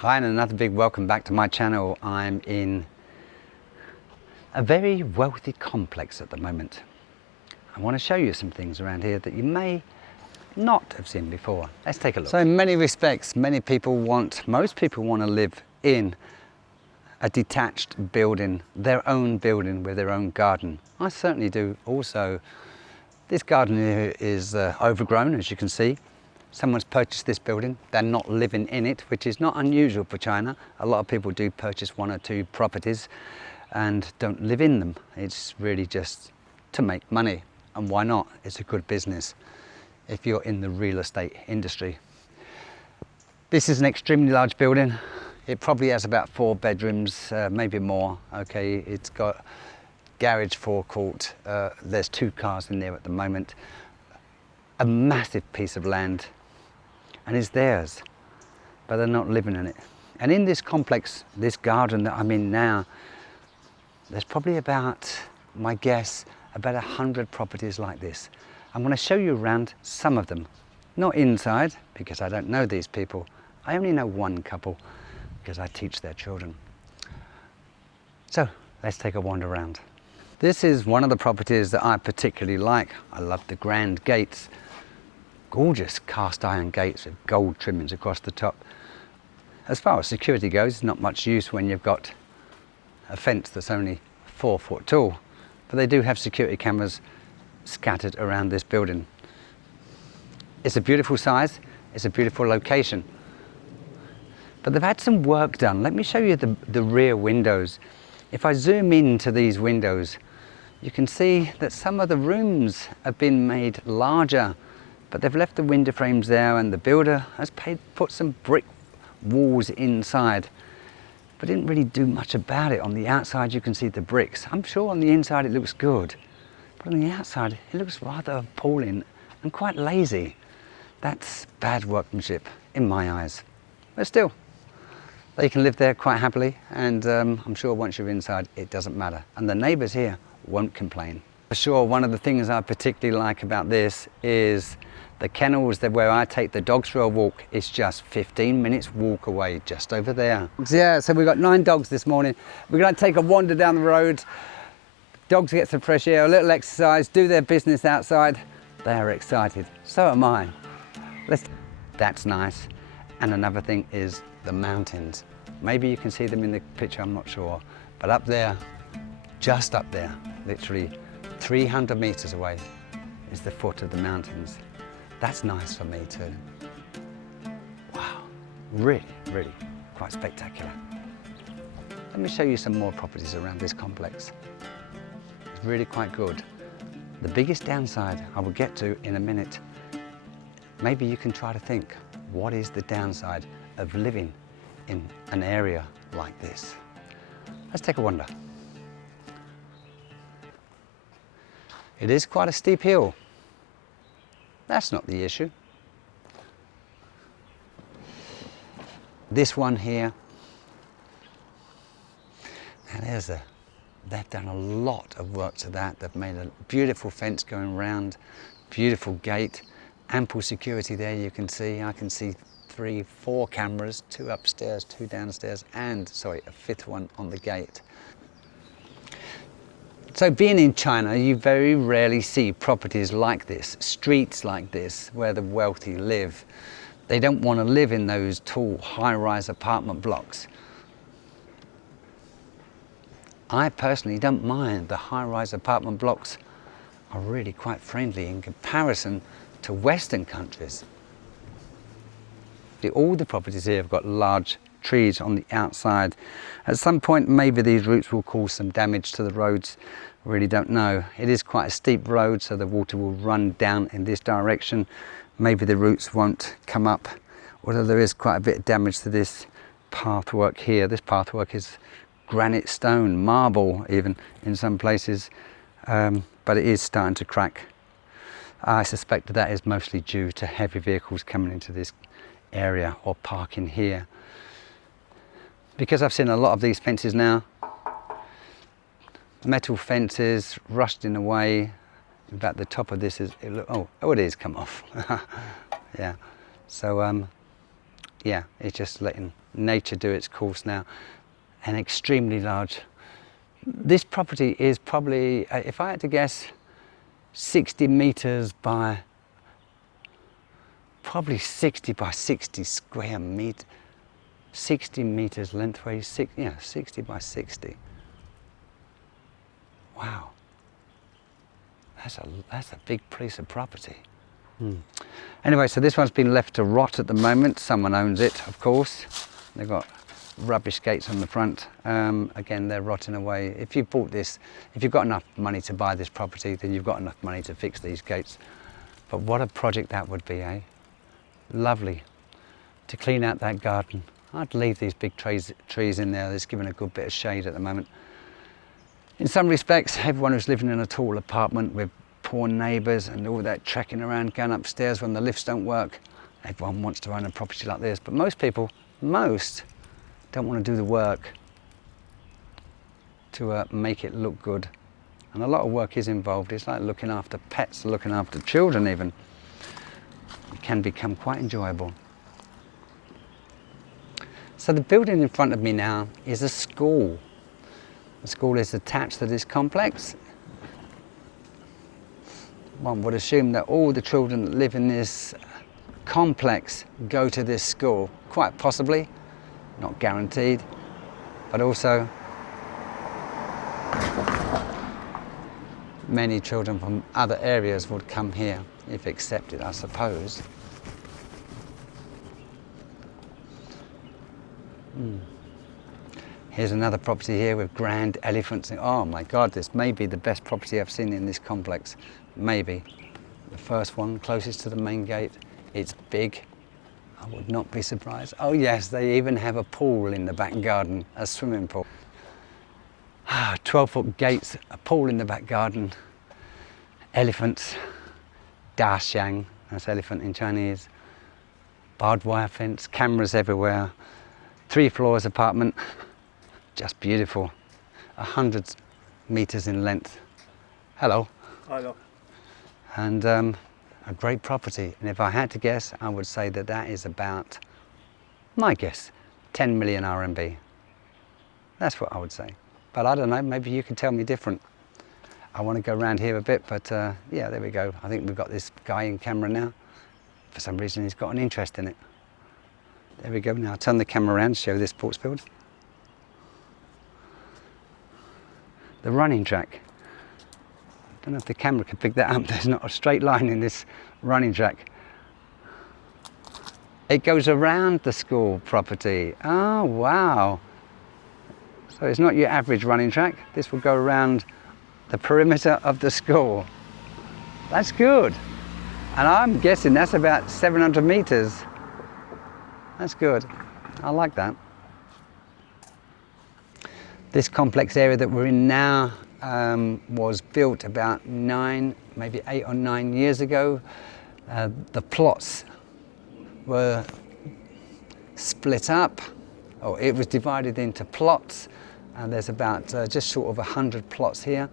Hi, and another big welcome back to my channel. I'm in a very wealthy complex at the moment. I want to show you some things around here that you may not have seen before. Let's take a look. So in many respects, most people want to live in a detached building, their own building with their own garden. I certainly do also. This garden here is overgrown, as you can see. Someone's purchased this building, they're not living in it, which is not unusual for China. A lot of people do purchase one or two properties and don't live in them. It's really just to make money. And why not? It's a good business if you're in the real estate industry. This is an extremely large building. It probably has about 4 bedrooms, maybe more. Okay, it's got garage, forecourt. There's 2 cars in there at the moment. A massive piece of land, and it's theirs, but they're not living in it. And in this complex, this garden that I'm in now, there's probably about, my guess, about 100 properties like this. I'm going to show you around some of them. Not inside, because I don't know these people. I only know one couple, because I teach their children. So, let's take a wander around. This is one of the properties that I particularly like. I love the grand gates. Gorgeous cast iron gates with gold trimmings across the top. As far as security goes, it's not much use when you've got a fence that's only 4 foot tall. But they do have security cameras scattered around this building. It's a beautiful size, it's a beautiful location. But they've had some work done. Let me show you the rear windows. If I zoom into these windows, you can see that some of the rooms have been made larger, but they've left the window frames there, and the builder has put some brick walls inside, but didn't really do much about it. On the outside you can see the bricks. I'm sure on the inside it looks good, but on the outside it looks rather appalling and quite lazy. That's bad workmanship in my eyes. But still, they can live there quite happily, and I'm sure once you're inside it doesn't matter. And the neighbours here won't complain. For sure, one of the things I particularly like about this is the kennels where I take the dogs for a walk. Is just 15 minutes walk away, just over there. Yeah, so we've got 9 dogs this morning. We're going to take a wander down the road. Dogs get some fresh air, a little exercise, do their business outside. They are excited. So am I. That's nice. And another thing is the mountains. Maybe you can see them in the picture, I'm not sure. But up there, just up there, literally 300 meters away, is the foot of the mountains. That's nice for me too. Wow, really, really quite spectacular. Let me show you some more properties around this complex. It's really quite good. The biggest downside I will get to in a minute. Maybe you can try to think, what is the downside of living in an area like this? Let's take a wander. It is quite a steep hill. That's not the issue. This one here, now they've done a lot of work to that. They've made a beautiful fence going around, beautiful gate, ample security there. You can see, I can see 3, 4 cameras, 2 upstairs, 2 downstairs, and sorry, a 5th one on the gate. So being in China, you very rarely see properties like this, streets like this, where the wealthy live. They don't want to live in those tall, high-rise apartment blocks. I personally don't mind. The high-rise apartment blocks are really quite friendly in comparison to Western countries. All the properties here have got large trees on the outside. At some point, maybe these roots will cause some damage to the roads. Really don't know. It is quite a steep road, so the water will run down in this direction. Maybe the roots won't come up, although there is quite a bit of damage to this pathwork here. This pathwork is granite stone, marble even in some places, but it is starting to crack. I suspect that is mostly due to heavy vehicles coming into this area or parking here. Because I've seen a lot of these fences now, metal fences rusting away. In fact, the top of this is, it is come off. Yeah, so yeah, it's just letting nature do its course now. An extremely large. This property is probably, if I had to guess, 60 meters by, probably 60 by 60 square meter, 60 meters lengthways, 60 by 60. Wow, that's a big piece of property. Anyway, so this one's been left to rot at the moment. Someone owns it, of course. They've got rubbish gates on the front. Again, they're rotting away. If you bought this, if you've got enough money to buy this property, then you've got enough money to fix these gates. But what a project that would be, eh? Lovely to clean out that garden. I'd leave these big trees in there. It's giving a good bit of shade at the moment. In some respects, everyone who's living in a tall apartment with poor neighbours and all that trekking around going upstairs when the lifts don't work, everyone wants to own a property like this. But most people, don't want to do the work to make it look good. And a lot of work is involved. It's like looking after pets, looking after children even. It can become quite enjoyable. So the building in front of me now is a school. The school is attached to this complex. One would assume that all the children that live in this complex go to this school. Quite possibly, not guaranteed, but also many children from other areas would come here if accepted, I suppose. Here's another property here with grand elephants. Oh my God, this may be the best property I've seen in this complex. Maybe. The first one closest to the main gate. It's big. I would not be surprised. Oh yes, they even have a pool in the back garden, a swimming pool. 12-foot gates, a pool in the back garden. Elephants, daxiang, that's elephant in Chinese. Barbed wire fence, cameras everywhere. 3 floors apartment, just beautiful. 100 meters in length. Hello. Hello. And a great property. And if I had to guess, I would say that that is about, my guess, 10 million RMB. That's what I would say. But I don't know, maybe you can tell me different. I want to go around here a bit, but yeah, there we go. I think we've got this guy in camera now. For some reason, he's got an interest in it. There we go. Now I'll turn the camera around to show this sports field. The running track. I don't know if the camera can pick that up. There's not a straight line in this running track. It goes around the school property. Oh, wow. So it's not your average running track. This will go around the perimeter of the school. That's good. And I'm guessing that's about 700 meters. That's good. I like that. This complex area that we're in now was built about maybe 8 or 9 years ago. The plots were split up, or it was divided into plots. There's about just short of 100 plots here,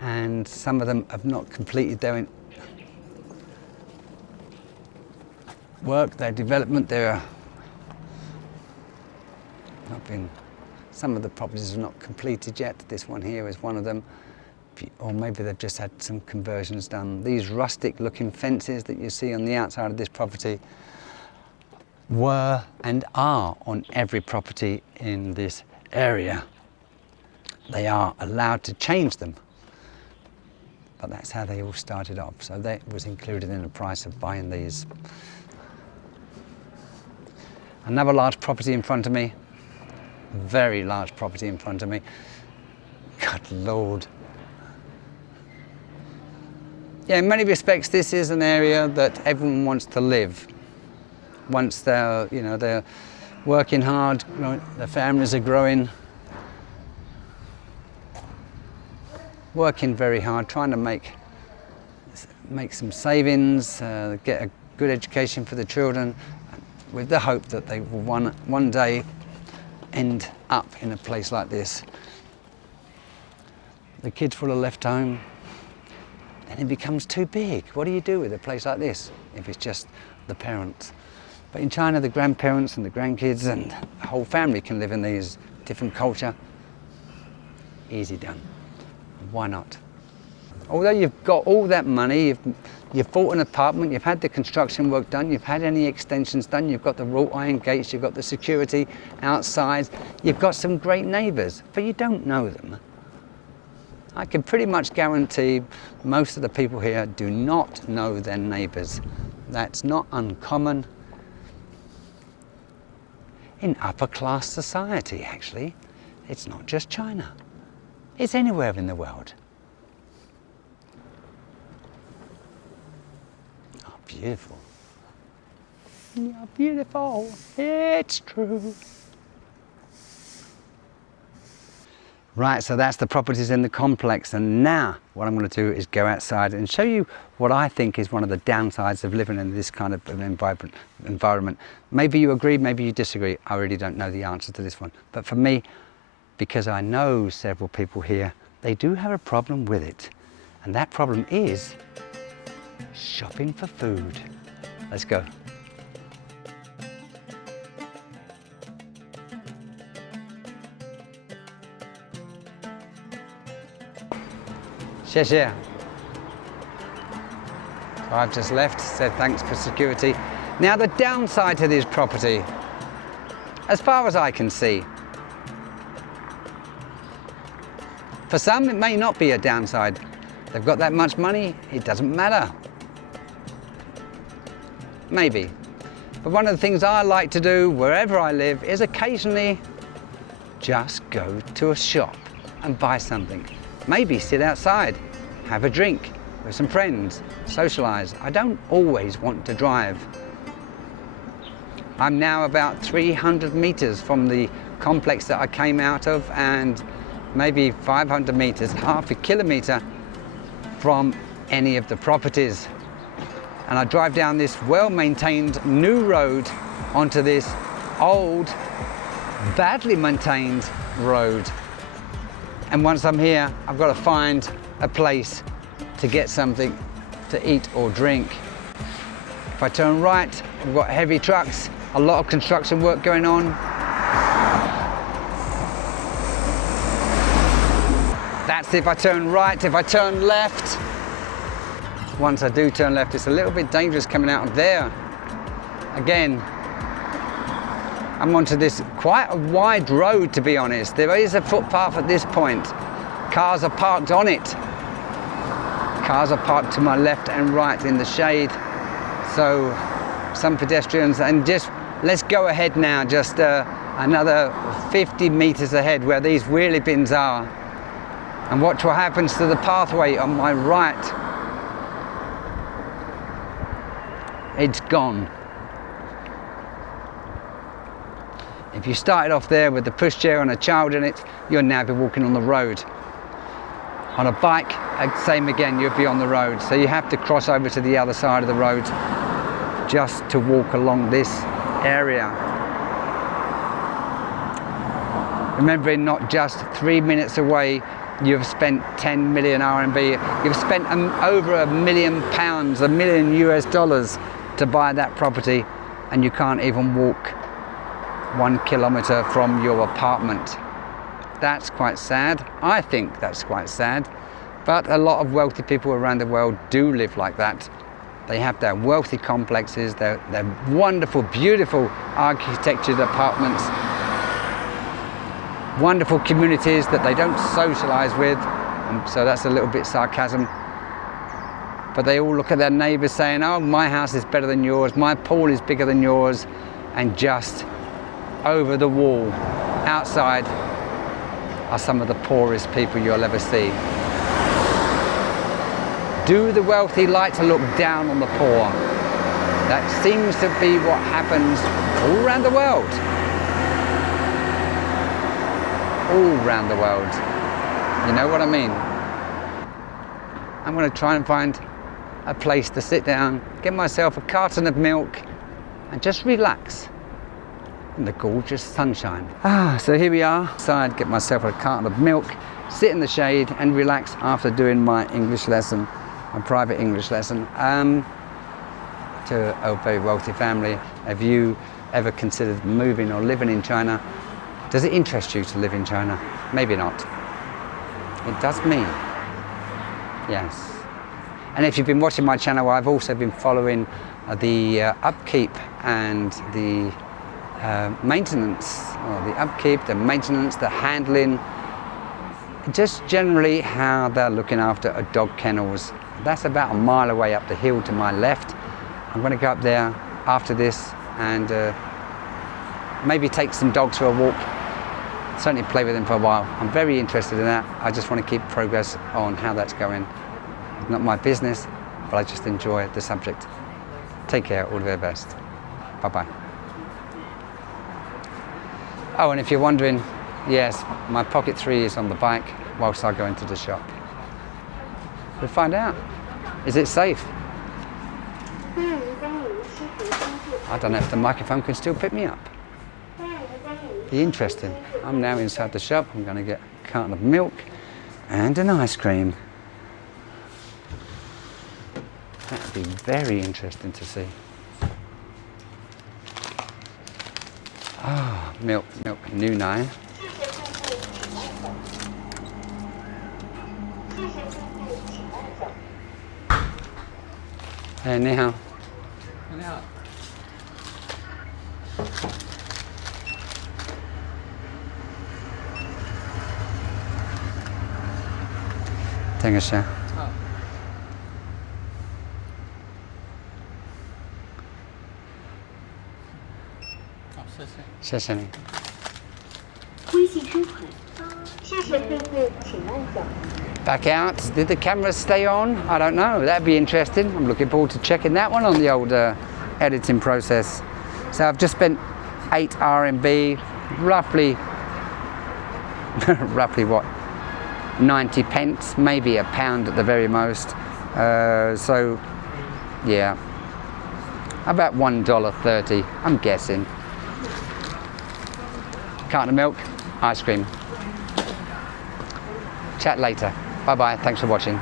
and some of them have not completed their work, their development. Some of the properties are not completed yet. This one here is one of them, or maybe they've just had some conversions done. These rustic looking fences that you see on the outside of this property were and are on every property in this area. They are allowed to change them, but that's how they all started off. So that was included in the price of buying these. Another large property in front of me. Very large property in front of me. Good Lord. Yeah, in many respects, this is an area that everyone wants to live. Once they're working hard, their families are growing, working very hard, trying to make some savings, get a good education for the children, with the hope that they will one day end up in a place like this. The kids will have left home, and it becomes too big. What do you do with a place like this if it's just the parents? But in China, the grandparents and the grandkids and the whole family can live in these, different culture. Easy done. Why not? Although you've got all that money, you've bought an apartment, you've had the construction work done, you've had any extensions done, you've got the wrought iron gates, you've got the security outside, you've got some great neighbours, but you don't know them. I can pretty much guarantee most of the people here do not know their neighbours. That's not uncommon in upper class society, actually. It's not just China. It's anywhere in the world. Oh, beautiful. You're beautiful. It's true. Right, so that's the properties in the complex, and now what I'm going to do is go outside and show you what I think is one of the downsides of living in this kind of environment. Maybe you agree, maybe you disagree. I really don't know the answer to this one. But for me, because I know several people here, they do have a problem with it. And that problem is shopping for food. Let's go. 谢谢. So I've just left, said thanks for security. Now the downside to this property, as far as I can see, for some it may not be a downside. They've got that much money, it doesn't matter. Maybe. But one of the things I like to do wherever I live is occasionally just go to a shop and buy something. Maybe sit outside, have a drink with some friends, socialise. I don't always want to drive. I'm now about 300 metres from the complex that I came out of, and maybe 500 metres, half a kilometre from any of the properties. And I drive down this well-maintained new road onto this old, badly maintained road. And once I'm here, I've got to find a place to get something to eat or drink. If I turn right, we've got heavy trucks, a lot of construction work going on. That's if I turn right. If I turn left, once I do turn left, it's a little bit dangerous coming out of there. Again, I'm onto this quite a wide road, to be honest. There is a footpath at this point. Cars are parked on it. Cars are parked to my left and right in the shade. So some pedestrians, and just let's go ahead now, just another 50 meters ahead where these wheelie bins are. And watch what happens to the pathway on my right. It's gone. If you started off there with the pushchair and a child in it, you'll now be walking on the road. On a bike, same again, you'll be on the road. So you have to cross over to the other side of the road just to walk along this area. Remembering not just 3 minutes away, you've spent 10 million RMB. You've spent over £1 million, $1 million US to buy that property, and you can't even walk 1 kilometre from your apartment. That's quite sad. I think that's quite sad. But a lot of wealthy people around the world do live like that. They have their wealthy complexes, their wonderful, beautiful architectured apartments, wonderful communities that they don't socialise with. And so that's a little bit sarcasm. But they all look at their neighbours saying, oh, my house is better than yours, my pool is bigger than yours, and just over the wall, outside, are some of the poorest people you'll ever see. Do the wealthy like to look down on the poor? That seems to be what happens all around the world. All around the world. You know what I mean? I'm going to try and find a place to sit down, get myself a carton of milk, and just relax in the gorgeous sunshine. So here we are. Outside, get myself a carton of milk, sit in the shade and relax after doing my English lesson, my private English lesson. to a very wealthy family. Have you ever considered moving or living in China? Does it interest you to live in China? Maybe not. It does me. Yes. And if you've been watching my channel, I've also been following the upkeep and the maintenance, or the upkeep, the maintenance, the handling, just generally how they're looking after a dog kennels. That's about a mile away up the hill to my left. I'm going to go up there after this and maybe take some dogs for a walk. Certainly play with them for a while. I'm very interested in that. I just want to keep progress on how that's going. It's not my business, but I just enjoy the subject. Take care, all the very best. Bye-bye. Oh, and if you're wondering, yes, my Pocket 3 is on the bike whilst I go into the shop. We'll find out. Is it safe? I don't know if the microphone can still pick me up. Be interesting. I'm now inside the shop. I'm going to get a carton of milk and an ice cream. That would be very interesting to see. Ah, milk, new now. 哎，你好。你好。等一下。好。好，谢谢。谢谢你。微信收款。谢谢客户，请按脚。 Back out. Did the camera stay on? I don't know. That'd be interesting. I'm looking forward to checking that one on the old editing process. So I've just spent 8 RMB, roughly what, 90 pence, maybe a pound at the very most. So yeah, about $1.30, I'm guessing. Carton of milk, ice cream. Chat later. Bye-bye. Thanks for watching.